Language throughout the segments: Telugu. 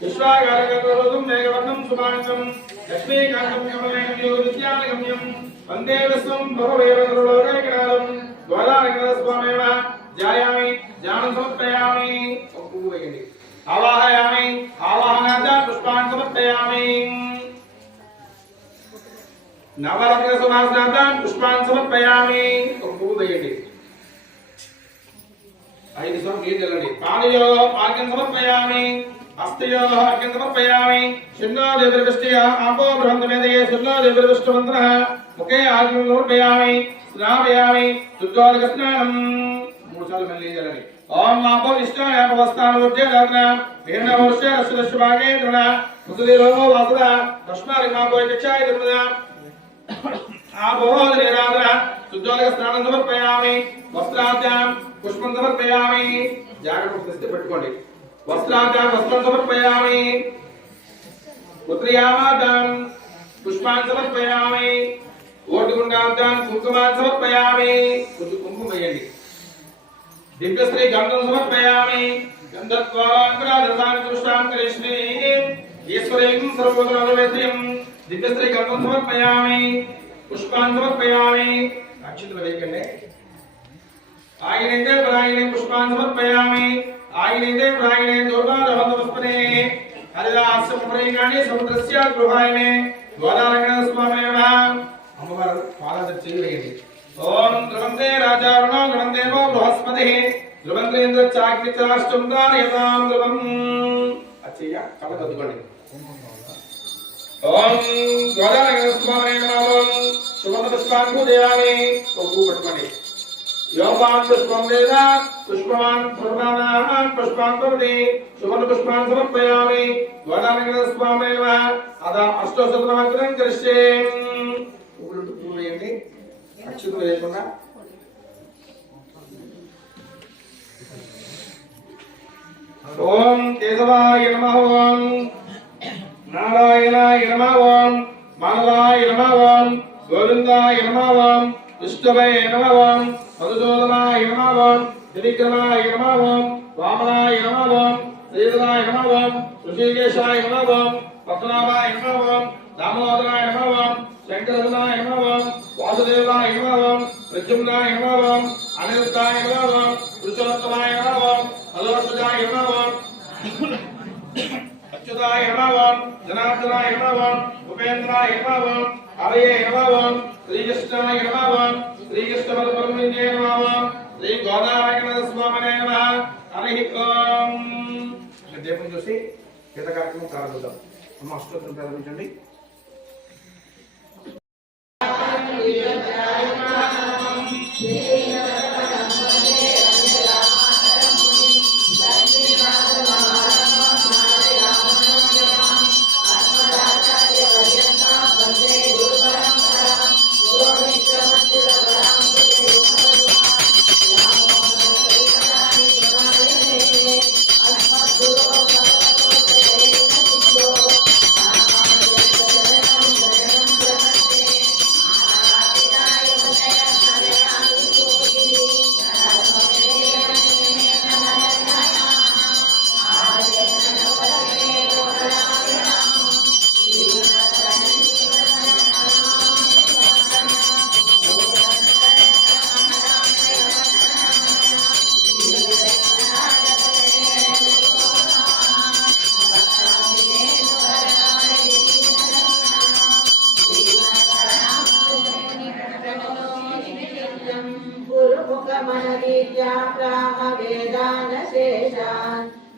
विश्वाकारकरोधं मेघवर्णं सुभाषं लक्ष्मीकान्तं कमलनयनं योगविद्यानगम्यं वन्दे विश्वं बहुवैरवलोकैकनाथं द्वादशस्वामेव ध्यायामि ध्यानं समर्पयामि आवाहयामि आवाहनार्थं पुष्पाणि समर्पयामि नवरत्नसमासनार्थं पुष्पाणि समर्पयामि ఐదు సోమ నీరు చల్లండి పాదయో ఆర్ఘ్యం సమర్పయామి హస్తయో ఆర్ఘ్యం సమర్పయామి శిన్నో దేవృష్టియ ఆపో బృహంతమేదయే శిన్నో దేవృష్టవంతనః ముఖే ఆర్ఘ్యం సమర్పయామి స్నాపయామి శుద్ధోదక స్నానం మూడు సార్లు మళ్ళీ చల్లండి ఓం ఆపో ఇష్టాయ అవస్థానోజ్జే దాతన వేణవర్ష రసదశ్వాగే ద్రణ ముసలిలో వాసుద తస్మారి మాపో చక్షాయ ద్రణ ఆపో నిరాదన శుద్ధోదక స్నానం సమర్పయామి వస్త్రాద్యాం పుష్పం సమర్పయామి జాగ్రత్త పెట్టుకోండి వస్త్రాద్యాం వస్త్రం సమర్పయామి పుత్ర్యామాద్యాం పుష్పాన్ని సమర్పయామి ఓటుగుండాద్యాం కుంకుమాన్ని సమర్పయామి కొంచెం కుంకుమ వేయండి దివ్యశ్రీ గంధం సమర్పయామి గంధత్వాంకరాదసాని దుష్టాం కరిష్ణే ఈశ్వరీం సర్వోదరవేద్యం దివ్యశ్రీ గంధం సమర్పయామి పుష్పాన్ని సమర్పయామి అక్షతలు వేయండి आयिनेते प्रायिने पुष्पान् समर्पयामि आयिनेते प्रायिने दुर्गारहतवस्पने हरिदास्य प्रयाणे समुद्रस्य गृहायने द्वादशस्वामे नमः अम्मवार पादं चेयेयंడి ओम द्रवन्ते राजारुणो गणदेवो बृहस्पतिः ध्रुवन्द्रेन्द्र चाग्नित्राष्टुम्दान यतां ध्रुवम् अचेय कल कद्दुकोंడి ओम द्वादशस्वामे नमः सुगंध पुष्पान् पूजयामि ओम पట్టుకోండి योपान पुष्पं वेदा पुष्पवान् प्रदानान् पुष्पान् प्रदे सुवर्ण पुष्पान् समर्पयामि द्वादशस्वामे नमः अदा अष्टोत्तरमन्त्रं करिष्ये पूजयन्ति अक्षतु वेयకుండా ओम केशवाय नमः ओम नारायणाय नमः ओम मानवाय नमः ओम गोविन्दाय नमः ओम विष्णवे नमः ओम मधुसूदनाय नमः ओम त्रिविक्रमाय नमः ओम वामनाय नमः ओम श्रीधराय नमः ओम ऋषिकेशाय नमः ओम पद्मनाभाय नमः ओम दामोदराय नमः ओम शंकरधनाय नमः ओम वासुदेवाय नमः ओम प्रद्युम्नाय नमः ओम अनिरुद्धाय नमः ओम पुरुषोत्तमाय नमः ओम अलोकजाय नमः ओम अच्युताय नमः ओम जनार्दनाय नमः ओम उपेन्द्राय नमः ओम हरये नमः ओम श्रीकृष्णाय नमः ओम श्रीकृष्णपरब्रह्मणे नमः ओम श्री गोदावरीनाथस्वामिने नमः हरि ओम దీపం చూసి గీత కార్యక్రమం ప్రారంభిద్దాం అమ్మ అష్టోత్తరం ప్రారంభించండి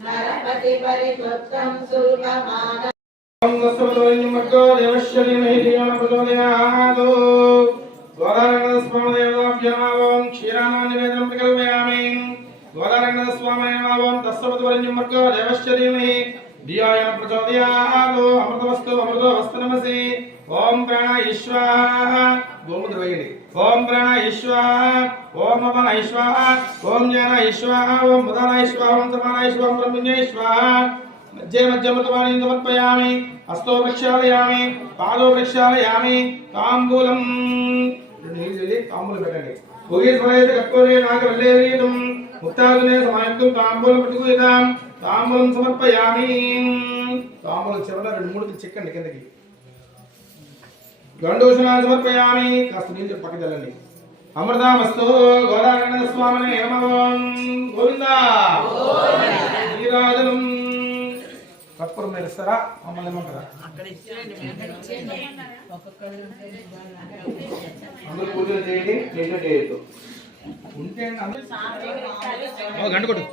नरपति परिपुत्रं सुल्कमान ओम नमस्ते देवश्री महिलियान प्रचोदयातो द्वादशस्वामी देवताभ्यां क्षीराणां निवेदनं प्रकल्पयामि द्वादशस्वामी ओम तस्सवतवरण्यमर्गो देवश्री महि धियाय प्रचोदयातो अमृतवस्तु अमृतो वस्तनमसि ओम प्राणाय स्वाहा गोमुद्रवयिनि ओम प्राणाय स्वाहा ओम अपानाय स्वाहा ओम ज्ञानाय स्वाहा ओम उदानाय स्वाहा ओम समानाय स्वाहा ओम ब्रह्मण्याय स्वाहा मध्य मध्यमतवाणी समर्पयामि हस्तो प्रक्षालयामि पादो प्रक्षालयामि तांबूलं तांबूलं పెట్టండి భోగే సమయతే కర్పూరే నాగవల్లేరీతం ముక్తాదునే సమాయంతం తాంబూలం పట్టుకుదాం తాంబూలం సమర్పయామి. తాంబూలం చివర 2-3 చెక్కండి కిందకి. గండూషణాన్ని సమర్పయామి. కాస్త నీళ్ళు పక్కకి వెళ్ళండి. అమృతామస్తు గోదావరి స్వామినే నమః. గోవిందా నీరాజనం. కర్పూరం మీరు ఇస్తారా? మమ్మల్ని ఏమంటారా? అందరూ పూజలు చేయండి. చేయొద్దు ఉంటే గంట కొట్టు.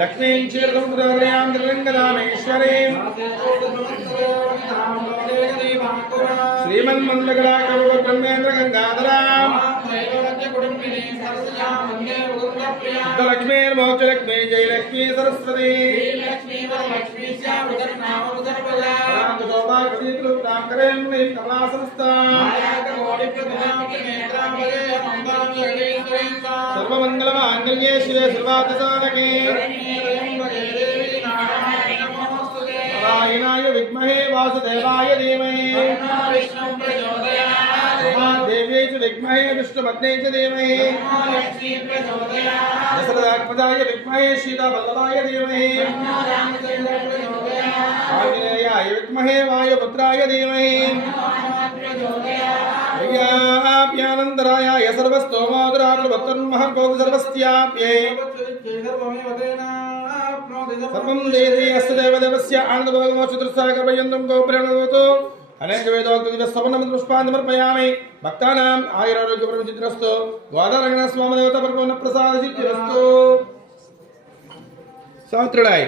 लक्ष्मी श्रीमन्मंडगड़ा ब्रह्मेंद्र गंगाधरा लक्ष्मी मोक्ष लक्ष्मी जय लक्ष्मी सरस्वती सर्वमंगल मांगल्ये शिवे सर्वार्थ साधके नारायणाय विद्महे वासुदेवाय धीमहि महादेव्यै च विद्महे विष्णुपत्न्यै च धीमहि दशरथात्मजाय विद्महे सीतावल्लभाय धीमहि आंजनेयाय विद्महे वायुपुत्राय धीमहि विज्ञाप्यानन्दरायाय सर्वस्तोमादुरातृवत्तन्महर्भोग सर्वस्याप्ये सर्वं देदे अस्य देवदेवस्य आनन्दभोगमो चतुस्सागरपर्यन्तं गोप्रणवतु अनेक वेदोक्तदिवसवनमपुष्पान् समर्पयामि भक्तानाम् आयुरारोग्यप्रविचित्रस्तु गोदारङ्गनाथस्वामिदेवता परिपूर्णप्रसादसिद्धिरस्तु सावित्रिलाय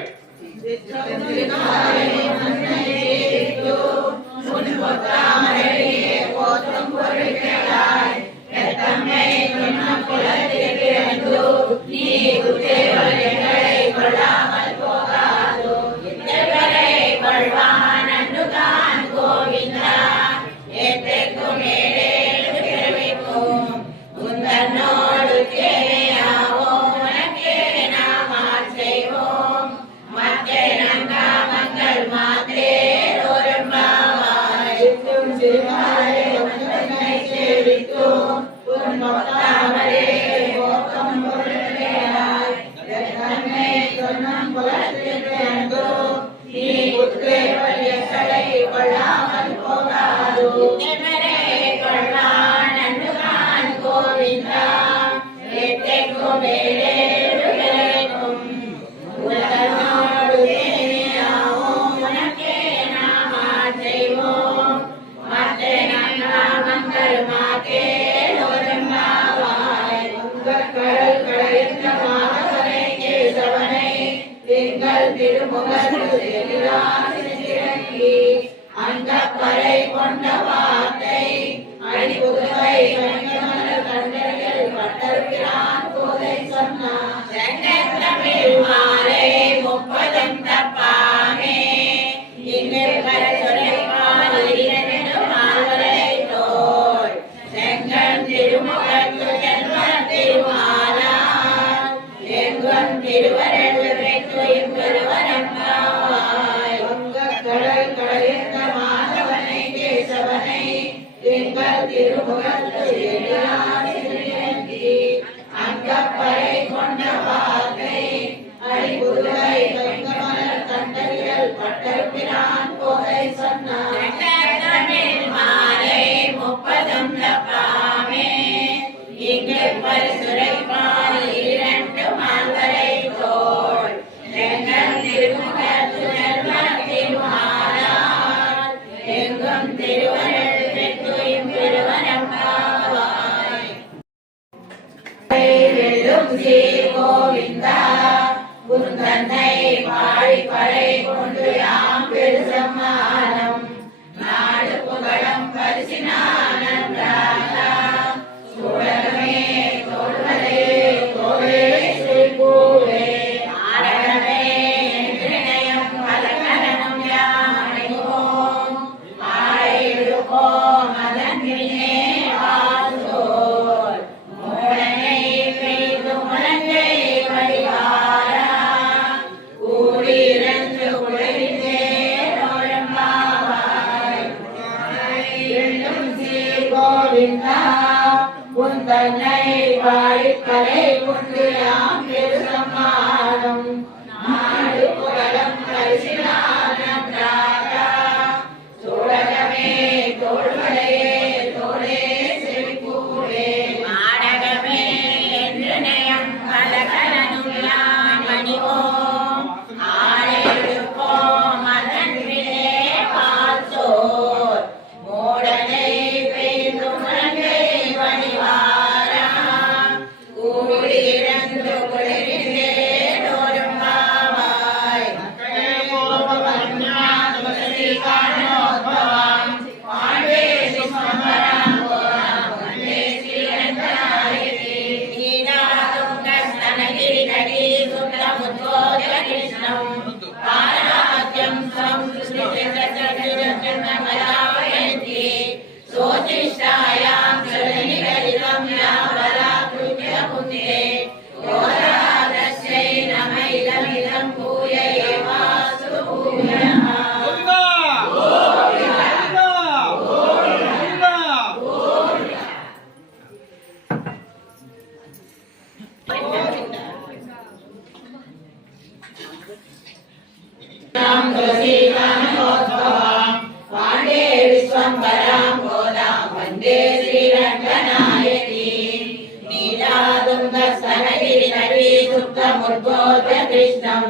कृष्णं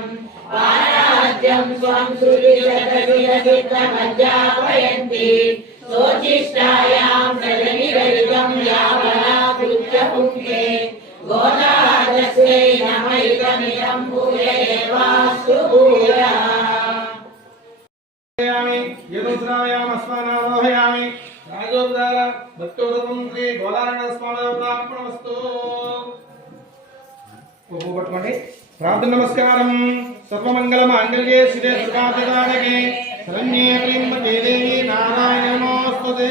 नित्यं स्वं सुरयुतकविरसिद्धमध्यापयन्ति सोचिष्टायां रजनिरहितं यावनाकृत्य पुङ्के गोदादस्यै नमैकमिदं भूय एवास्तु भूयः यदुद्रायामस्मानारोहयामि राजोद्धार भक्तोदकं श्री गोदारण्यस्वामिदेवतार्पणमस्तु पట్టుకోండి प्रार्थना नमस्कारं सर्वमंगलमांगल्ये शिवे सर्वार्थसाधके शरण्ये त्र्यंबके देवी नारायणी नमोस्तुते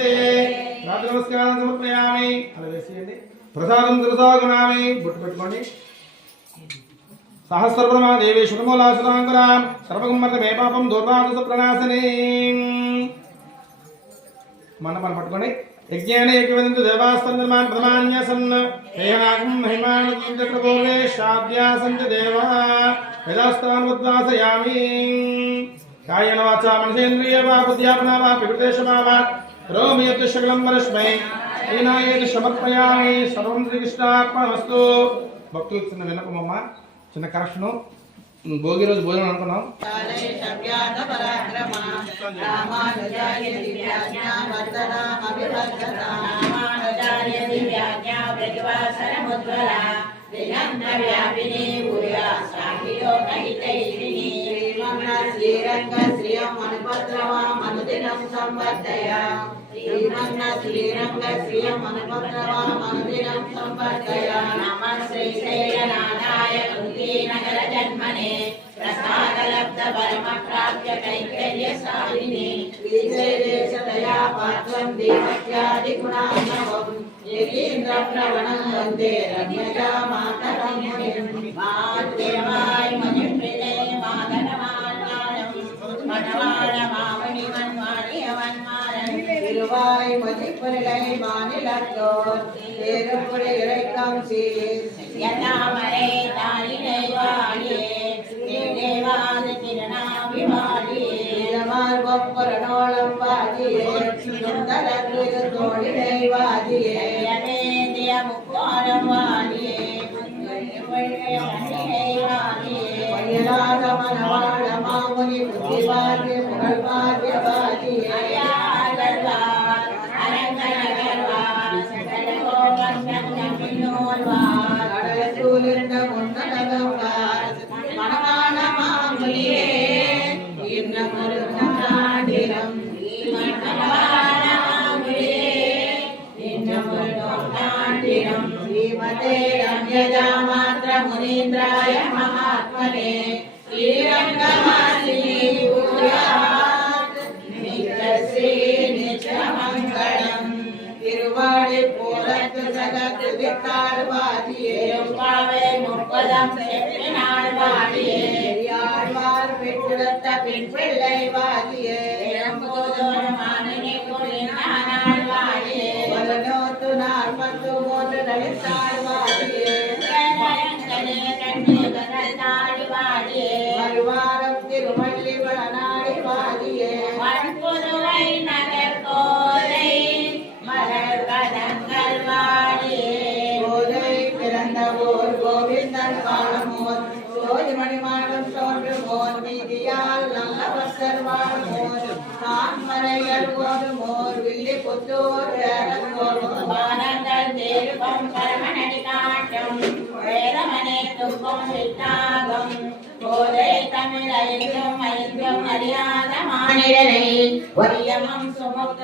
प्रार्थना नमस्कारं समर्पयामि अलवेसियंడి प्रसादं త్రిసాగుణామి బొట్టు పెట్టుకోండి सहस्रप्रमा देवी शुभमूलासुरांकुरां सर्वगुम्मर्दमे पापं दुर्वादसप्रणाशने मनपन पట్టుకోండి यज्ञाने एकवदन्तु देवास्तन्निर्माण प्रमाण्यसन् हेहनागं महिमानचक्रपूर्णे शाद्यासन्त देवः यदास्तान् उद्वासयामि कायेन वाचा मनसेन्द्रिय वा बुद्ध्यात्मना वा विकृतेशमा वा करोमि यत् सकलं परस्मै तेनायेन समर्पयामि सर्वं श्रीकृष्णार्पणमस्तु भक्तुలకు చిన్న విన్నపమమ్మ చిన్న కరెక్షను భోగి రోజు భోజనం అనుకున్నాం శ్రీరంగ శ్రియం అనుపద్రవా మనుదినం సంవర్ధయ శ్రీమన్న శ్రీరంగ శ్రియం అనుపద్రవా మనుదినం సంవర్ధయ నమ శ్రీశైలనాథాయ కుంతీనగర జన్మనే ప్రసాదలబ్ధ పరమ ప్రాప్య కైంకర్య సాధినే శ్రీశైలేశదయా పాత్రం దేవత్యాది గుణాన్నవం యోగీంద్ర ప్రవణం వందే రమ్యజా మాతరం మాతృవాయ మణిప్రిదే మాదనమానానం மணவாள மாமணி மண்வாணிய மண்மாறன் திருவாய் மதிப்பொருளை மாநிலத்தோர் தேருப்புரை இறைக்கம் சீர் யதாமரை தாளினை வாழியே தேவாத திருநாவிவாழியே இடமார் பொப்பொருளோளம் வாதியே சுந்தரத்து தோழினை வாதியே யமேந்திய முக்கோணம் வாழியே மணவாள மாமுனி புத்திவாழ்வு புகழ்வாழ்வு வாதியே கடலூரிந்த முன்னதகவார் மணவாள மாமுனியே இன்னமொரு நூற்றாண்டிலம் மணவாள மாமுனியே இன்னமொரு நூற்றாண்டிலம் ஸ்ரீமதே ரம்யஜா மாத்ர முனீந்திராய மகாத்மனே ஸ்ரீரங்கவாசினி பூயாத் நித்யஸ்ரீ நித்யமங்களம் திருவாழி போலத்து சகத்து வித்தாழ்வாதியே பாவை முப்பதம் செப்பினாழ்வாதியே யாழ்வார் பெற்றெடுத்த பெண் பிள்ளை வாதியே மானனே கொள்ளாழ்வாதியே வலனோத்து 43 நலித்தாழ்வாதியே வருவாரம் திருமல்லி வளநாடி வாதியே வன்புதுவை நகர் கோதை மலர் கதங்கள் வாடியே கோதை பிறந்த ஊர் கோவிந்தன் பாடமோர் சோதிமணி மாடம் தோன்று மோர் மீதியால் நல்ல பக்தர் வாழ்மோர் நான்மறைகள் ஒரு மோர் வில்லி புத்தூர் வானங்கள் தேர்வம் பரமனடி காட்டும் வேதமனே துக்கம் விட்டாகம் கோதை தமிழ் ஐந்தும் அறியாத மானிடனை வரியமம் சுமக்க